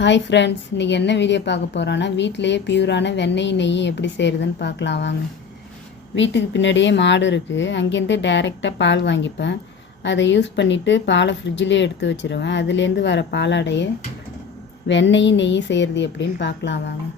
Hi friends, இன்றைக்கி என்ன video பார்க்க போகிறோன்னா வீட்டிலையே பியூரான வெண்ணெய் நெய்யும் எப்படி செய்கிறதுன்னு பார்க்கலாம் வாங்க. வீட்டுக்கு பின்னாடியே மாடு இருக்குது. அங்கேருந்து டைரெக்டாக பால் வாங்கிப்பேன். அதை யூஸ் பண்ணிவிட்டு பாலை ஃப்ரிட்ஜிலே எடுத்து வச்சுருவேன். அதுலேருந்து வர பாலாடையை வெண்ணெயும் நெய்யும் செய்கிறது எப்படின்னு பார்க்கலாம் வாங்க.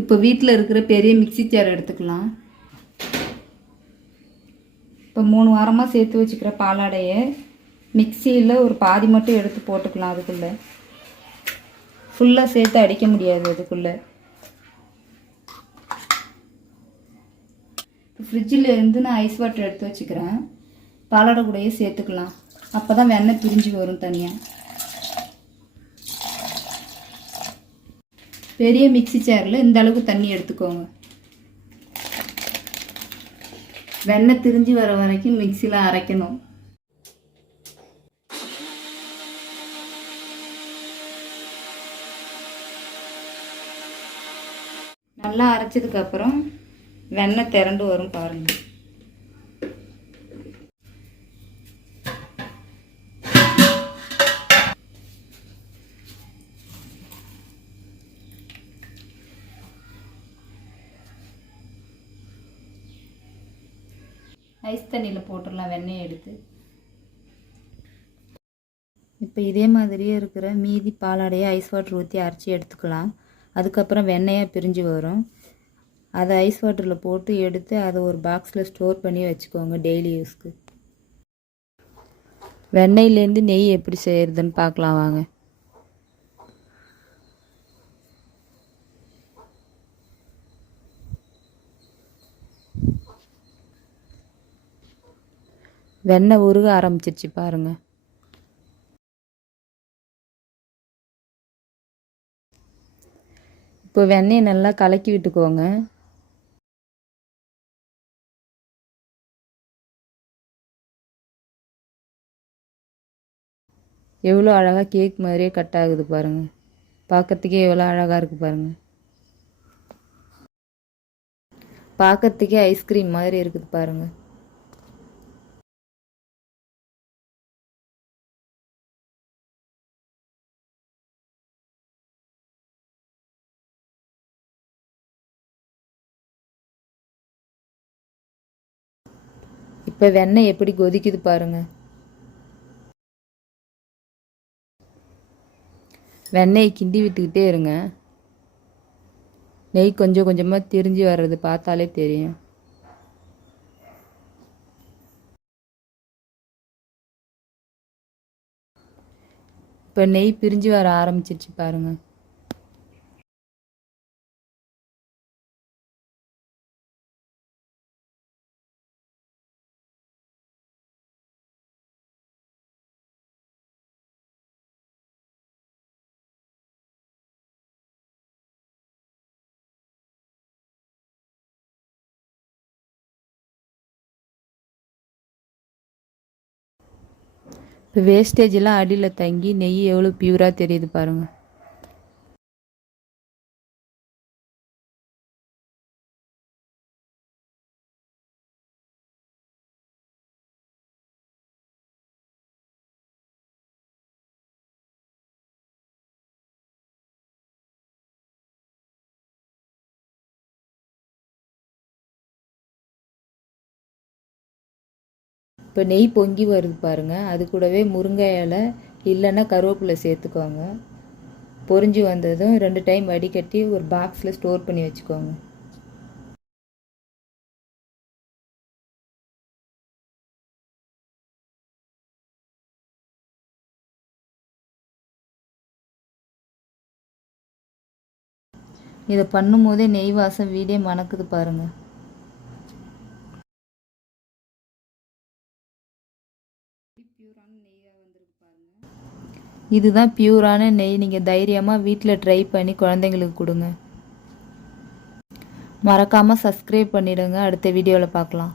இப்போ வீட்டில் இருக்கிற பெரிய மிக்சி ஜார் எடுத்துக்கலாம். இப்போ 3 வாரமாக சேர்த்து வச்சுக்கிற பாலாடையை மிக்சியில் ஒரு பாதி மட்டும் எடுத்து போட்டுக்கலாம். அதுக்குள்ளே ஃபுல்லாக சேர்த்து அடிக்க முடியாது. அதுக்குள்ளே இப்போ ஃப்ரிட்ஜில் இருந்து நான் ஐஸ் வாட்டர் எடுத்து வச்சுக்கிறேன். பாலாடை கூடயே சேர்த்துக்கலாம். அப்போ தான் வெண்ணெய் பிரிஞ்சு வரும் தனியாக. பெரிய மிக்சி ஜாரில் இந்த அளவுக்கு தண்ணி எடுத்துக்கோங்க. வெண்ணெய் திரிஞ்சு வர வரைக்கும் மிக்சியில் அரைக்கணும். நல்லா அரைச்சதுக்கப்புறம் வெண்ணெய் திரண்டு வரும் பாருங்கள். ஐஸ் தண்ணியில் போட்டுடலாம் வெண்ணெய் எடுத்து. இப்போ இதே மாதிரியே இருக்கிற மீதி பாலாடையை ஐஸ் வாட்டர் ஊற்றி அரைச்சி எடுத்துக்கலாம். அதுக்கப்புறம் வெண்ணெயாக பிரிஞ்சு வரும். அதை ஐஸ் வாட்டரில் போட்டு எடுத்து அதை ஒரு பாக்ஸில் ஸ்டோர் பண்ணி வச்சுக்கோங்க டெய்லி யூஸ்க்கு. வெண்ணெயிலேருந்து நெய் எப்படி செய்கிறதுன்னு பார்க்கலாம் வாங்க. வெண்ணெய் உருக ஆரம்பிச்சிருச்சு பாருங்கள். இப்போ வெண்ணெயை நல்லா கலக்கி விட்டுக்கோங்க. எவ்வளோ அழகாக கேக் மாதிரியே கட் ஆகுது பாருங்கள். பார்க்கறதுக்கே எவ்வளோ அழகாக இருக்குது பாருங்கள். பார்க்கறதுக்கே ஐஸ்கிரீம் மாதிரி இருக்குது பாருங்கள். இப்போ வெண்ணெய் எப்படி கொதிக்குது பாருங்கள். வெண்ணெயை கிண்டி விட்டுக்கிட்டே இருங்க. நெய் கொஞ்சம் கொஞ்சமாக திரிஞ்சு வர்றது பார்த்தாலே தெரியும். இப்போ நெய் பிரிஞ்சு வர ஆரம்பிச்சிருச்சு பாருங்கள். இப்போ வேஸ்டேஜெலாம் அடியில் தங்கி நெய் எவ்வளோ பியூராக தெரியுது பாருங்கள். இப்போ நெய் பொங்கி வருது பாருங்கள். அது கூடவே முருங்கை இலை இல்லைன்னா கருவேப்பிலை சேர்த்துக்கோங்க. பொரிஞ்சு வந்ததும் 2 டைம் வடிகட்டி ஒரு பாக்ஸில் ஸ்டோர் பண்ணி வச்சுக்கோங்க. இதை பண்ணும் போதே நெய் வாசம் வீடே மணக்குது பாருங்கள். இதுதான் பியூரான நெய். நீங்கள் தைரியமாக வீட்டில் ட்ரை பண்ணி குழந்தைங்களுக்கு கொடுங்க. மறக்காமல் சப்ஸ்கிரைப் பண்ணிவிடுங்க. அடுத்த வீடியோவில் பார்க்கலாம்.